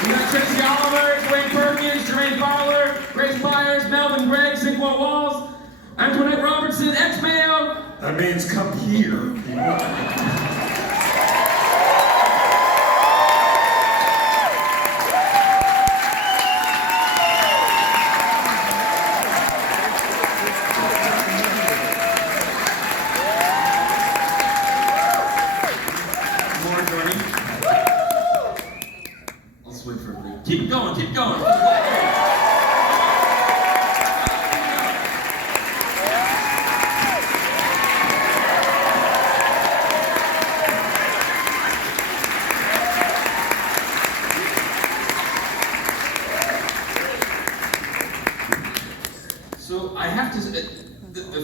We got Tracy Oliver, Dwayne Perkins, Jermaine Fowler, Grace Myers, Melvin Gregg, Sigmund Walls, Antoinette Robertson, ex-Mayo. That means come here. Keep going, keep going. So I have to,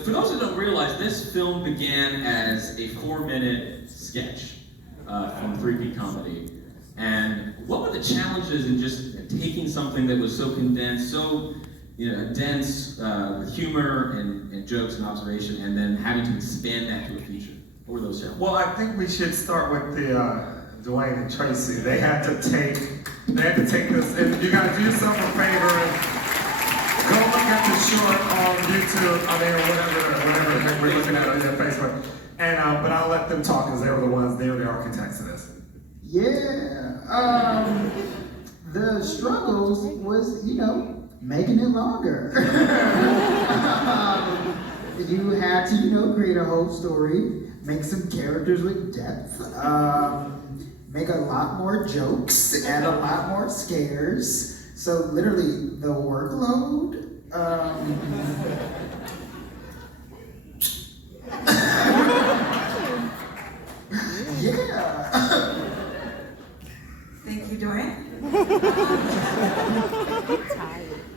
for those who don't realize, this film began as a 4-minute sketch from 3P Comedy. And what were the challenges in just taking something that was so condensed, so dense with humor and jokes and observation, and then having to expand that to a feature? What were those challenges? Well, I think we should start with the Dwayne and Tracy. They had to take this, and you gotta do yourself a favor and go look at the short on YouTube, whatever we're looking at on their Facebook. And but I'll let them talk because they were the architects of this. Yeah, the struggles was, making it longer. You had to, create a whole story, make some characters with depth, make a lot more jokes, add a lot more scares. So literally, the workload, yeah. Thank you, Dwayne.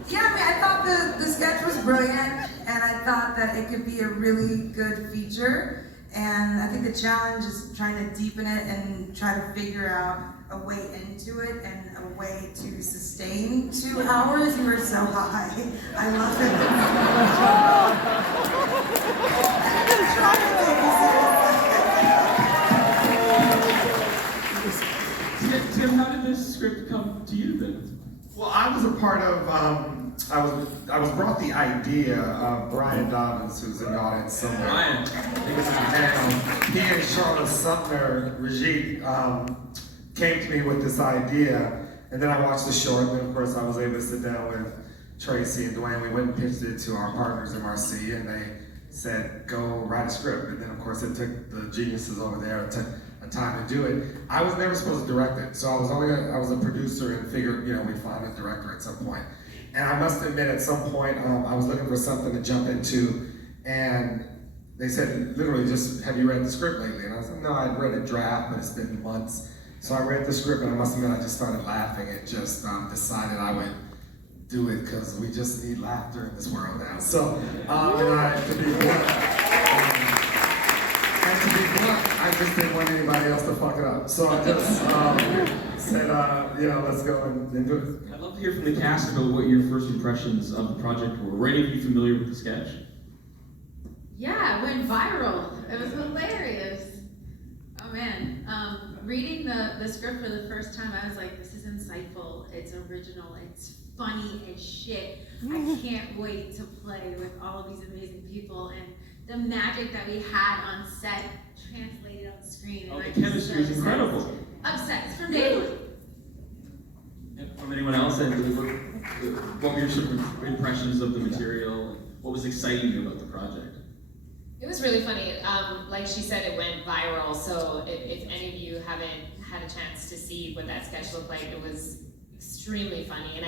Yeah, I thought the sketch was brilliant, and I thought that it could be a really good feature. And I think the challenge is trying to deepen it and try to figure out a way into it and a way to sustain 2 hours. You were so high. I love it. Tim, how did this script come to you then? Well, I was a part of, I was brought the idea of Brian Dobbins, who's in the audience somewhere. Brian. And he and Charlotte Sumner, Rajit, came to me with this idea, and then I watched the short, and then of course I was able to sit down with Tracy and Dwayne. We went and pitched it to our partners in Marcy, and they said, go write a script. And then of course it took the geniuses over there a time to do it. I was never supposed to direct it, so I was a producer and figured, we'd find a director at some point. And I must admit, at some point, I was looking for something to jump into, and they said, literally, just, have you read the script lately? And I was like, no, I'd read a draft, but it's been months. So I read the script, and I must admit, I just started laughing and just decided I would do it, because we just need laughter in this world now. So, to be blunt, I just didn't want anybody else to fuck it up. So I just said, let's go and do it. I'd love to hear from the cast about what your first impressions of the project were. Were any of you familiar with the sketch? Yeah, it went viral. It was hilarious. Oh man, reading the script for the first time, I was like, this is insightful, it's original, it's funny as shit. I can't wait to play with all of these amazing people, and the magic that we had on set translated on the screen. Oh, the chemistry is incredible. Obsessed from day one. From anyone else, and what were your sort of impressions of the material? What was exciting you about the project? It was really funny. Like she said, it went viral. So if any of you haven't had a chance to see what that sketch looked like, it was extremely funny.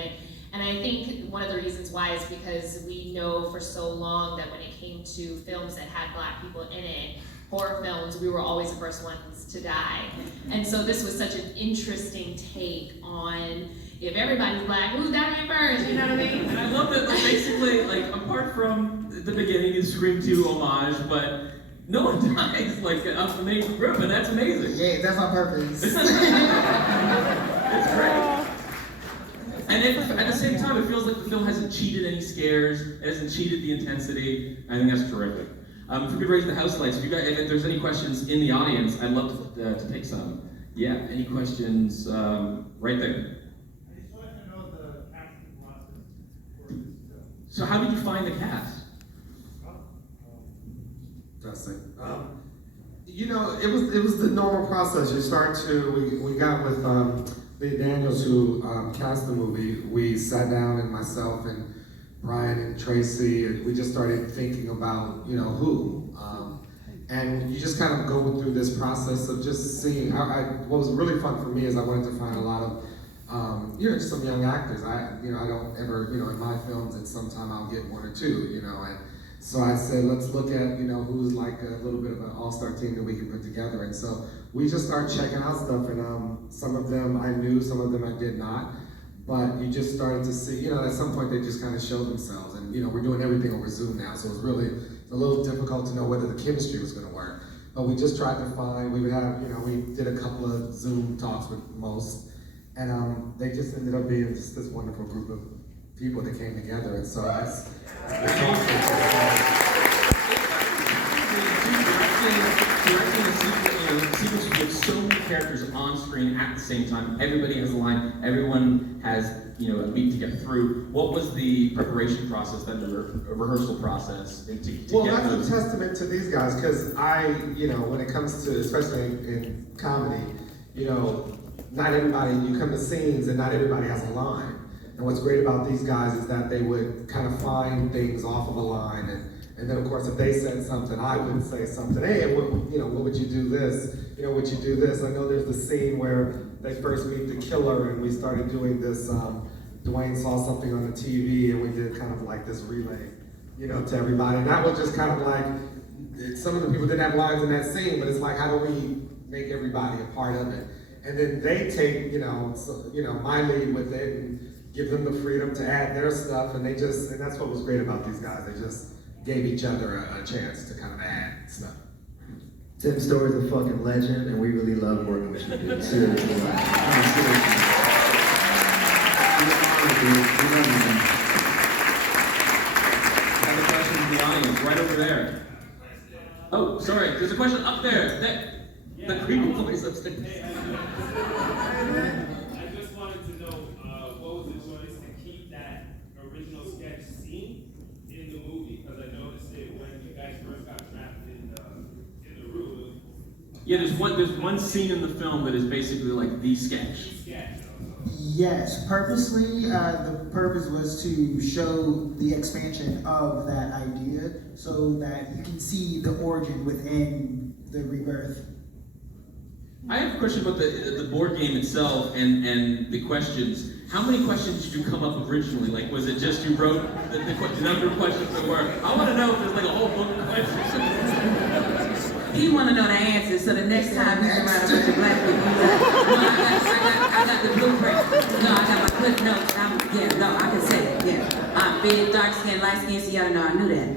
And I think one of the reasons why is because we know for so long that when it came to films that had Black people in it, horror films, we were always the first ones to die. And so this was such an interesting take on, if everybody's Black, who's dying first, you know what I mean? And I love that, basically, apart from the beginning, it's Scream 2 homage, but no one dies, up the main group, and that's amazing. Yeah, that's on purpose. It's great. And at the same time, it feels like the film hasn't cheated any scares, it hasn't cheated the intensity. I think that's terrific. If we could raise the house lights, if there's any questions in the audience, I'd love to take some. Yeah, any questions right there? So how did you find the cast? Testing. You know, it was the normal process. You start to we got with Lee Daniels who cast the movie. We sat down, and myself and Brian and Tracy, and we just started thinking about who. And you just kind of go through this process of just seeing what was really fun for me is I wanted to find a lot of just some young actors. I don't ever, in my films, at some time I'll get one or two, and so I said, let's look at, who's like a little bit of an all-star team that we can put together. And so we just started checking out stuff, and some of them I knew, some of them I did not. But you just started to see, at some point they just kind of showed themselves. And, we're doing everything over Zoom now, so it's really a little difficult to know whether the chemistry was going to work. But we just tried to find, we would have, we did a couple of Zoom talks with most. And they just ended up being just this wonderful group of people that came together. And so that's Directing a sequence with so many characters on screen at the same time. Everybody has a line. Everyone has a beat to get through. What was the preparation process, then the rehearsal process, to well, get that's those? a testament to these guys, because when it comes to, especially in comedy, not everybody, you come to scenes and not everybody has a line. And what's great about these guys is that they would kind of find things off of a line, and then of course if they said something, I would say something. Hey, what would you do this? Would you do this? I know there's the scene where they first meet the killer, and we started doing this. Dwayne saw something on the TV, and we did kind of like this relay, to everybody. And that was just kind of like some of the people didn't have lines in that scene, but it's like, how do we make everybody a part of it? And then they take, my lead with it and give them the freedom to add their stuff, and and that's what was great about these guys. They just gave each other a chance to kind of add stuff. Tim Story's a fucking legend, and we really love working with you, dude. Seriously. Seriously. I have a question from the audience, right over there. Oh, sorry, there's a question up there. The creepy voice upstairs. I just wanted to know what was the choice to keep that original sketch scene in the movie? Because I noticed it when you guys first got trapped in the room. Yeah, there's one scene in the film that is basically like the sketch. Yes, purposely, the purpose was to show the expansion of that idea so that you can see the origin within the rebirth. I have a question about the board game itself and the questions. How many questions did you come up with originally? Like, was it just you wrote the number of questions that were? I want to know if there's like a whole book of questions. He want to know the answers, so the next time we come out a bunch of black people, I got the blueprint. No, I got my clip notes. I can say it. Yeah, I'm big, dark skin, light skin, so y'all know I knew that.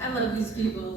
I love these people.